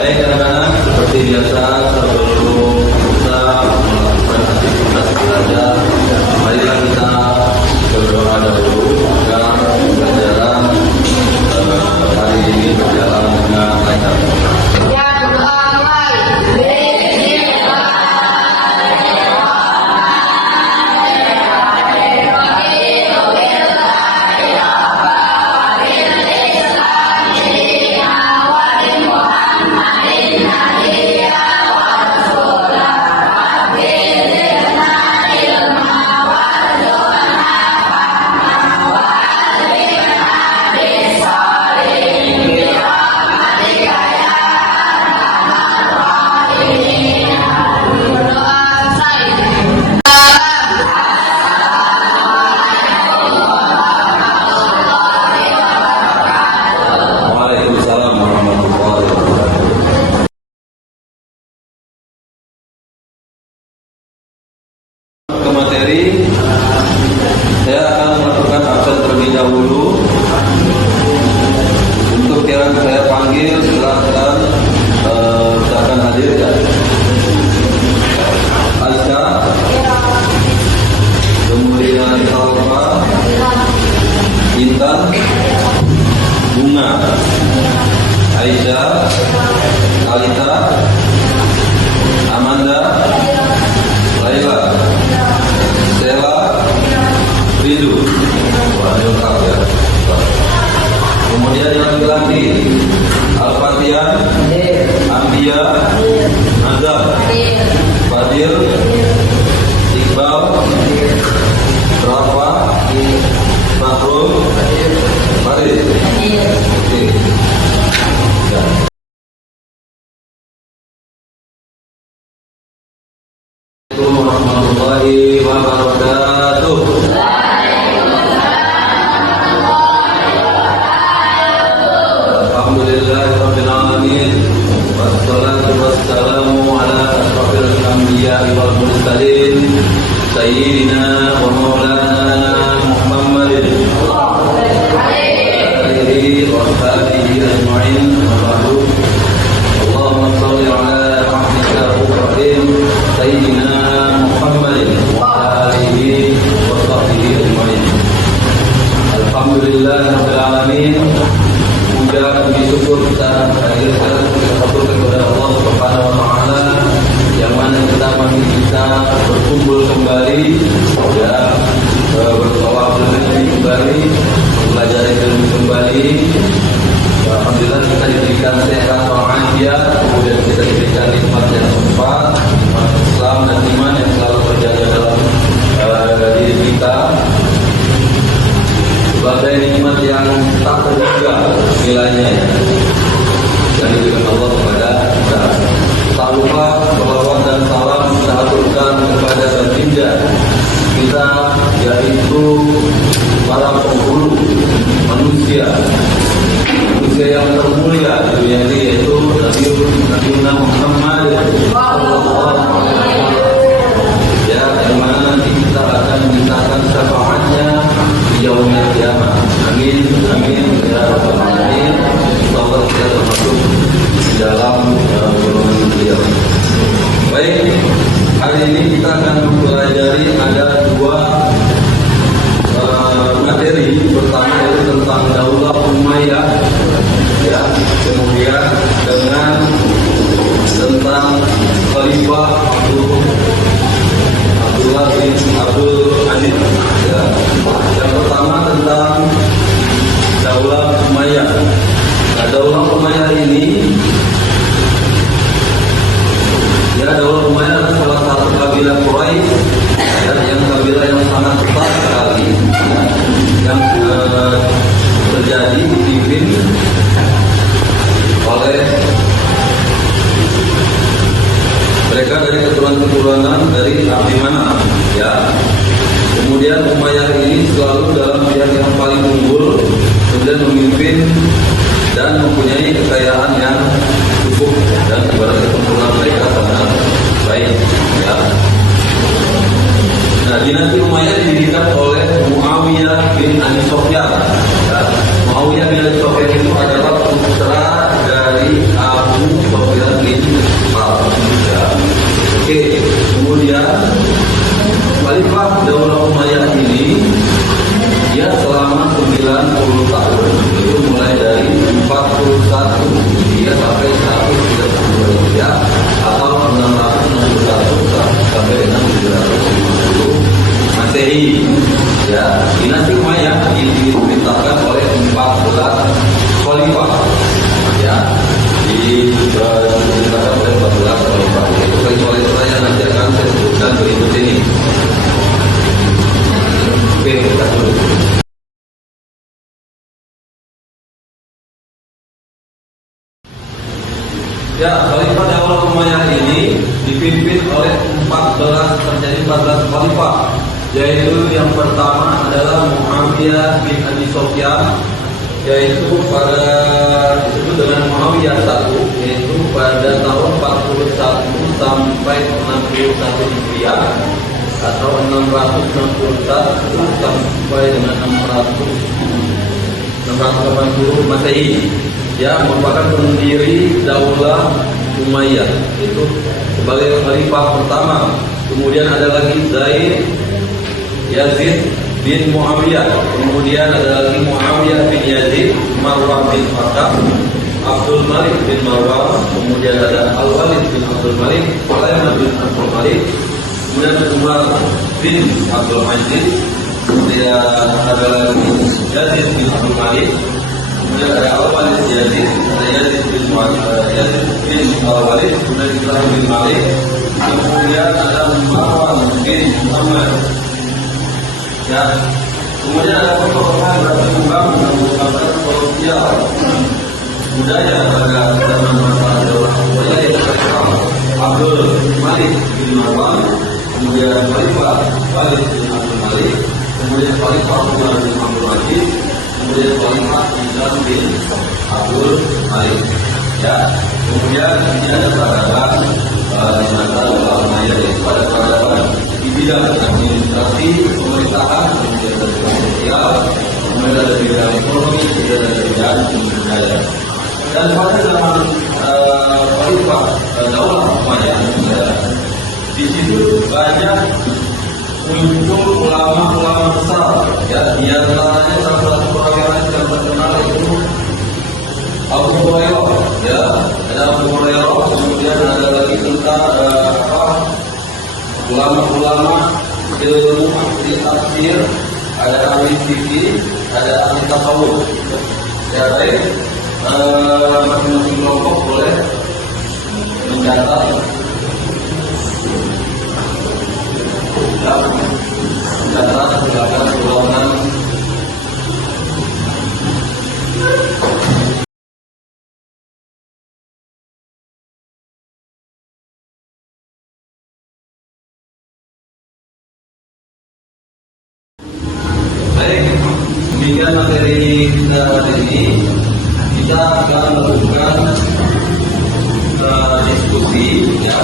Baik anak-anak, seperti biasa sebelum kita melakukan aktivitas belajar, marilah kita berdoa dahulu agar pelajaran hari ini berjalan dengan lancar. Ke materi, saya akan melakukan absen terlebih dahulu. Untuk yang saya panggil silakan silakan hadir ya. Aisyah, kemudian Salma, Intan, Bunga, Aisyah, Alita, Amanda, Laila, Stella, Rindu. Wah, lengkap ya. Kemudian yang laki-laki Al-Fatihan, Ambia, Nazar, Fadil, Iqbal, Rafa, Fahrul, Farid. Oke. Ya. Warahmatullahi wabarakatuh. Alhamdulillahirabbil alamin. Wassalatu wassalamu ala asyrafil anbiya'i wal mursalin sayyidina wa maulana Muhammadin alihi wa sahbihi ajma'in. Allahumma shalli ala Muhammadin Ibrahim sayyidina Muhammadin wa alihi wa sahbihi ajma'in. Alhamdulillahirabbil alamin. Puja puji syukur kita hadirkan kepada Allah Subhanahu wa taala yang mana kita masih bisa berkumpul kembali ya, bertawaf kembali, belajar ilmu kembali. Alhamdulillah kita diberikan sehat walafiat, kemudian kita diberikan nikmat yang sempat, Islam dan iman yang selalu berjaga dalam diri kita. Sebagai nikmat yang tak terhingga nilainya yang diberikan Allah kepada kita. Tak lupa salawat dan salam kita aturkan kepada baginda kita, yaitu para penghulu manusia yang termulia di dunia ini, yaitu Nabi Muhammad ya, yang mana nanti kita akan mintakan syafaatnya di yaumil qiyamah. Amin amin ya rabbal alamin. Semoga kita termasuk di dalam golongan beliau. Baik, hari ini kita akan mempelajari ada dua materi. Pertama itu tentang Daulah Umayyah ya, kemudian dengan tentang Khalifah Abdullah bin Abdul Aziz ya. Yang pertama tentang Daulah Umayyah. Nah, Daulah Umayyah ini ya, Daulah Umayyah adalah salah satu kabilah Quraisy ya, yang kabilah yang sangat besar sekali ya, yang terjadi dipimpin oleh mereka dari keturunan dari Abdi Manaf ya. Kemudian Umayyah ini selalu dalam pihak yang paling unggul, kemudian memimpin dan mempunyai kekayaan yang cukup, dan ibarat keturunan mereka sangat baik ya. Nah, dinasti Umayyah didirikan oleh Muawiyah bin Abi Sufyan ya. Muawiyah bin Abi Sufyan itu adalah putra dari Abu Sufyan Ya, khalifah Daulah Umayyah ini dipimpin oleh 14 khalifah, yaitu yang pertama adalah Muawiyah bin Abi Sufyan, yaitu pada disebut dengan Muawiyah I, yaitu pada tahun 41 sampai 61 Hijriah atau 661 sampai dengan 680 Masehi. Ya, merupakan pendiri Daulah Umayyah itu sebagai khalifah pertama. Kemudian ada lagi Zaid Yazid bin Muawiyah, kemudian ada lagi Muawiyah bin Yazid, Marwah bin Hakam, Abdul Malik bin Marwah, kemudian ada Al-Walid bin Abdul Malik, Sulaiman bin Abdul Malik, kemudian Umar bin Abdul Aziz, kemudian ada lagi Yazid bin Abdul Malik, kemudian ada Al-Walid Yazid, ada Yazid bin Al-Walid, kemudian Ibrahim bin Malik, kemudian ada Marwan bin Muhammad. Ya, kemudian ada perkembangan berkembang menggunakan sosial budaya pada zaman masa Daulah Umayyah yang pertama Abdul Malik bin Marwan, kemudian Khalifah Walid bin Abdul Malik, kemudian Khalifah Umar bin Abdul Aziz, kemudian Khalifah Hisham bin Abdul Malik. Ya, kemudian ini ada peradaban di masa Daulah Umayyah, yaitu pada peradaban di bidang administrasi, pemerintahan, kemudian ada sosial, kemudian ada bidang ekonomi, kemudian ada bidang budaya. Dan pada zaman Khalifah Daulah Umayyah, di situ banyak muncul ulama-ulama besar. Ya, di antaranya salah satu orang yang terkenal itu Abu Hurairah. Ya, ada Abu Hurairah. Kemudian ada lagi tentang ulama-ulama ilmu ahli tafsir, ada ahli fikih, ada ahli tasawuf. Ya, baik. Masing-masing kelompok boleh mencatat silakan golongan. Baik, demikian materi kita hari ini. Kita akan melakukan diskusi. Ya,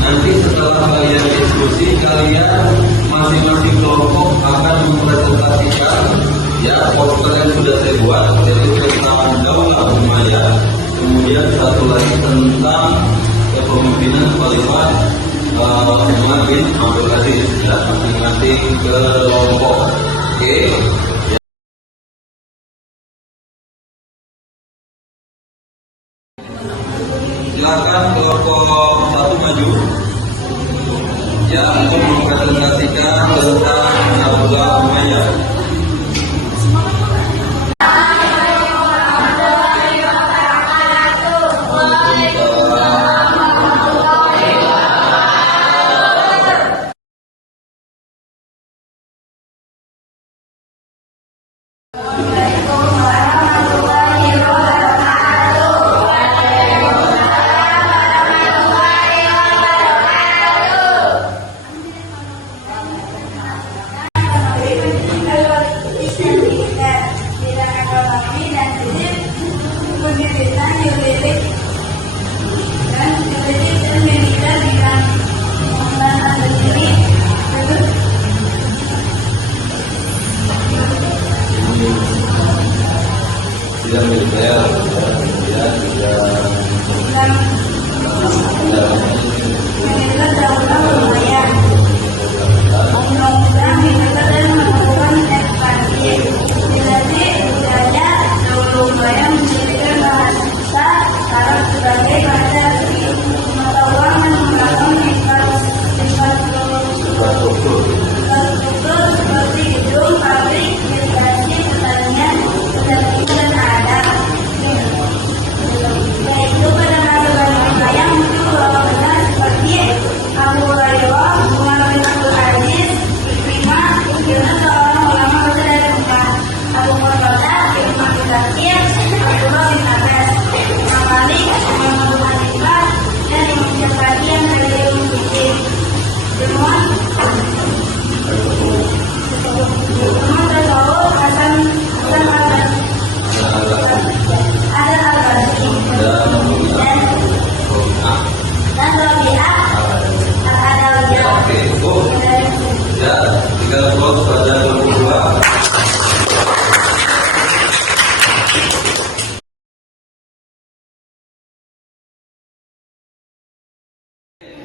nanti setelah kalian diskusi, kalian masing-masing kelompok akan mempresentasikan. Ya, kalian sudah saya buat, yaitu tentang Daulah Umayyah. Kemudian satu lagi tentang kepemimpinan Khalifah Umar bin Abdul Aziz. Ya, masing-masing kelompok. Oke. Silakan kelompok satu maju. Ya, untuk mempresentasikan tentang Daulah Umayyah.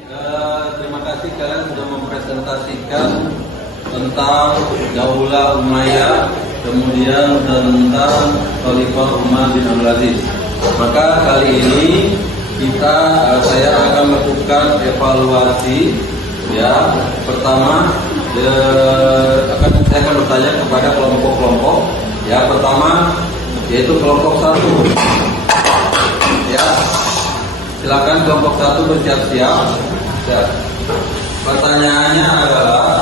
Terima kasih kalian sudah mempresentasikan tentang Daulah Umayyah, kemudian tentang Khalifah Umar bin Abdul Aziz. Maka kali ini saya akan melakukan evaluasi. Ya, pertama saya akan bertanya kepada kelompok-kelompok. Ya, pertama yaitu kelompok 1. Ya, silakan kelompok 1 bersiap-siap. Ya. Pertanyaannya adalah,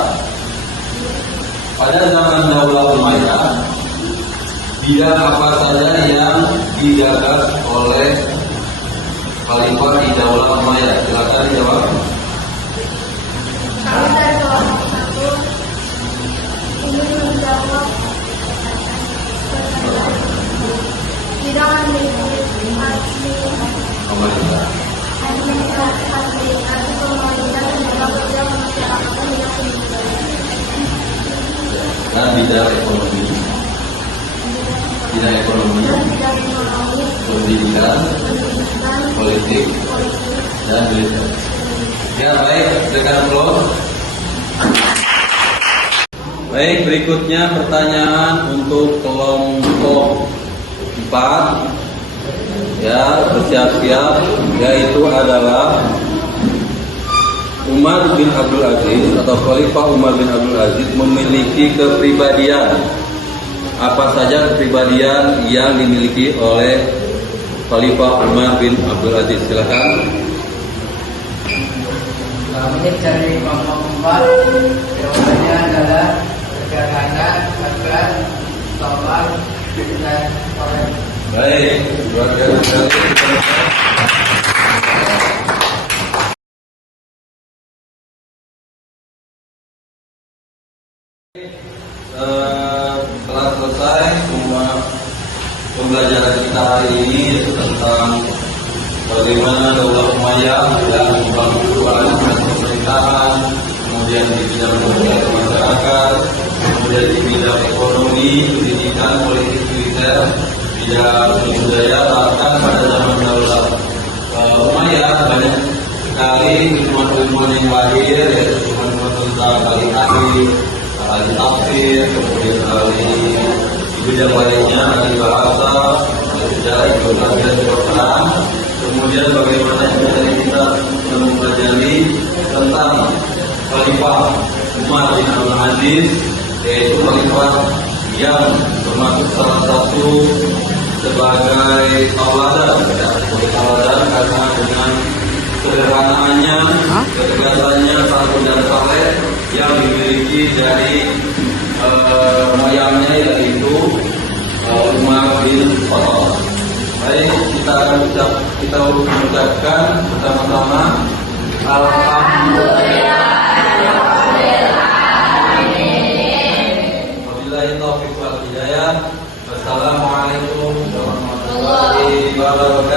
pada zaman Daulah Umayyah, bidang apa saja yang digagas oleh Khalifah di Daulah Umayyah? Silakan dijawab. Kalau dari kelompok 1 ingin menjawab bidang administrasi dan bidang ekonomi, pendidikan, politik, dan militer. Ya, baik, silakan close. Baik, berikutnya pertanyaan untuk kelompok 4. Ya, bersiap-siap, yaitu adalah Umar bin Abdul Aziz atau Khalifah Umar bin Abdul Aziz memiliki kepribadian. Apa saja kepribadian yang dimiliki oleh Khalifah Umar bin Abdul Aziz? Silakan. Mungkin dari kelompok 4 jawabannya adalah sederhana, tegas, sopan, dan korek. Baik, luar biasa. Telah selesai semua pembelajaran kita hari ini tentang bagaimana Daulah Umayyah yang membangun pemerintahan, kemudian di bidang pembangunan masyarakat, kemudian di bidang ekonomi, pendidikan, politik, militer, bidang budaya, bahkan pada zaman Daulah Umayyah banyak sekali ilmuwan-ilmuwan yang lahir, yaitu ilmuwan tentang ahli tafsir, kemudian ahli bidang lainnya, ahli bahasa, sejarah, geografi dan kedokteran. Kemudian bagaimana kita mempelajari tentang Khalifah Umar bin Abdul Aziz, yaitu Khalifah yang termasuk salah satu sebagai tauladan, karena dengan sederhanaannya, ketegasannya, santun dan saleh yang dimiliki dari moyangnya, yaitu Umar bin Khattab. Baik, kita mengucapkan bersama-sama Alhamdulillah. Wabillahi taufiq wal hidayah. Wassalamualaikum warahmatullahi wabarakatuh.